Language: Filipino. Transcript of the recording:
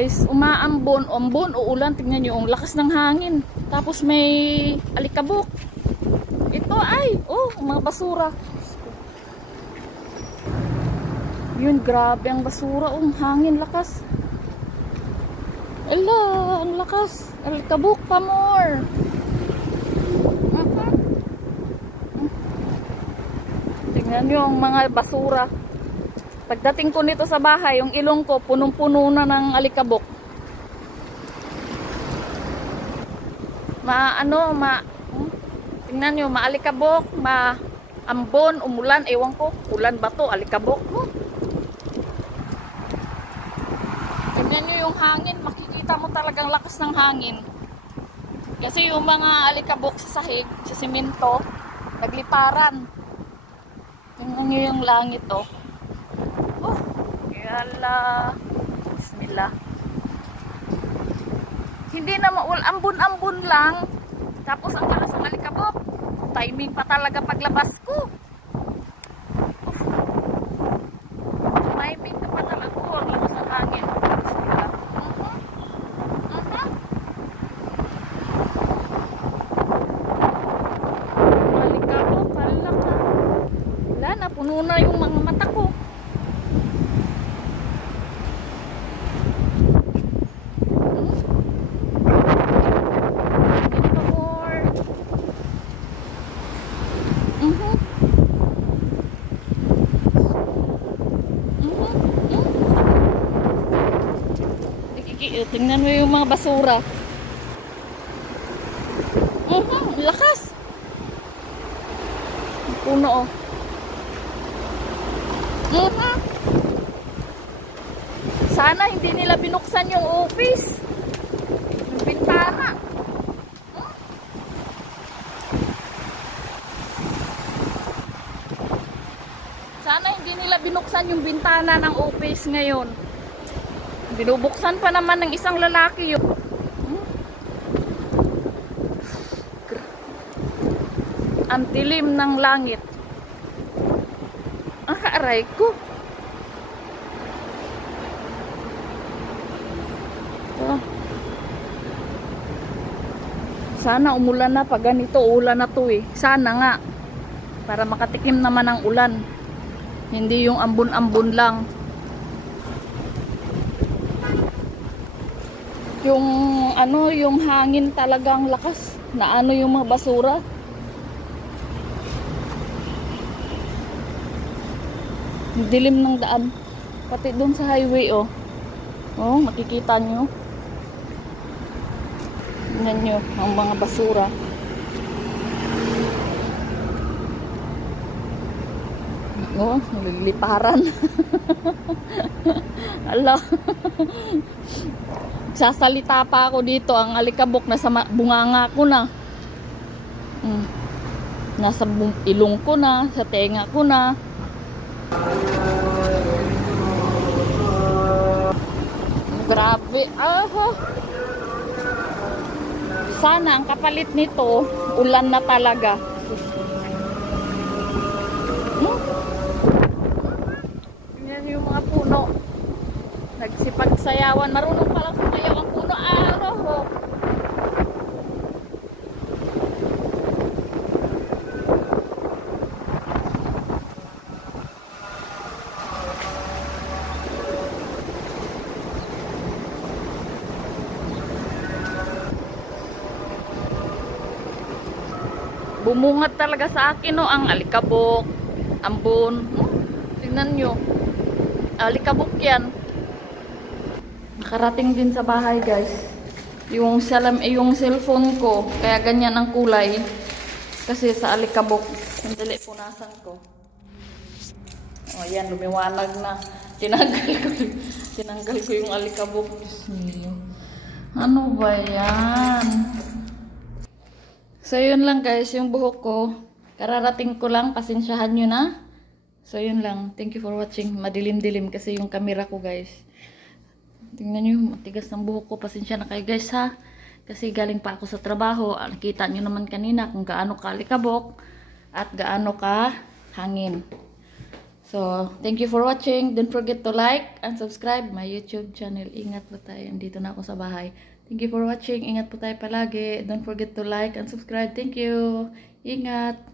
Guys, umaambon, uulan, tingnan nyo, ang lakas ng hangin. Tapos may alikabok. Ito ay, mga basura. Yun, grabe ang basura, hangin, lakas. Ala, ang lakas. Alikabok pa more. Tingnan nyo ang mga basura. Pagdating ko nito sa bahay, yung ilong ko punong-puno na ng alikabok. Tingnan nyo, maalikabok, maambon, umulan, ewan ko, ulan ba to, alikabok. Tingnan nyo yung hangin, makikita mo talagang lakas ng hangin. Kasi yung mga alikabok sa sahig, sa simento, nagliparan. Tingnan nyo yung langit, Yala. Bismillah. Hindi na ambon-ambon lang. Tapos ang lakas ng alikabok. Timing pa talaga paglabas ko. Timing pa talaga ko. Ang lakas ng hangin. Bismillah. Alikabok. Halaka. Wala na. Puno na yung mga mata ko. Tingnan mo yung mga basura. Lakas. Puno, Sana hindi nila binuksan yung office. Yung bintana. Sana hindi nila binuksan yung bintana ng office ngayon. Binubuksan pa naman ng isang lalaki yun. Ang dilim ng langit. Ang kaaray ko. Sana umulan na pag ganito. Ulan na to Sana nga. Para makatikim naman ng ulan. Hindi yung ambon-ambon lang. Yung hangin talagang lakas na yung mga basura. Dilim ng daan. Pati doon sa highway makikita nyo. Tingnan nyo ang mga basura. Nagliliparan. Ala. Sasalita pa ako dito, ang alikabok nasa bunganga ko na. Nasa ilong ko na, sa tenga ko na. Grabe. Sana ang kapalit nito, ulan na talaga. Yan yung mga puno. Nagsipagsayawan. Marunong palang sumayaw ang puno. Bumungat talaga sa akin ang alikabok, ambon. Tingnan nyo. Alikabok yan. Nakarating din sa bahay, guys. Yung cellphone ko, kaya ganyan ang kulay. Kasi sa alikabok. Sandali, punasan ko. Ayan, lumiwanag na. Tinanggal ko yung alikabok. Ano ba yan? So, yun lang guys, yung buhok ko. Kararating ko lang, pasensyahan nyo na. So, yun lang. Thank you for watching. Madilim-dilim kasi yung camera ko, guys. Tingnan nyo, matigas ng buhok ko. Pasensya na kayo, guys, ha. Kasi galing pa ako sa trabaho. Nakita nyo naman kanina kung gaano ka alikabok at gaano ka hangin. So, thank you for watching. Don't forget to like and subscribe my YouTube channel. Ingat po tayo. Dito na ako sa bahay. Thank you for watching. Ingat po tayo palagi. Don't forget to like and subscribe. Thank you. Ingat.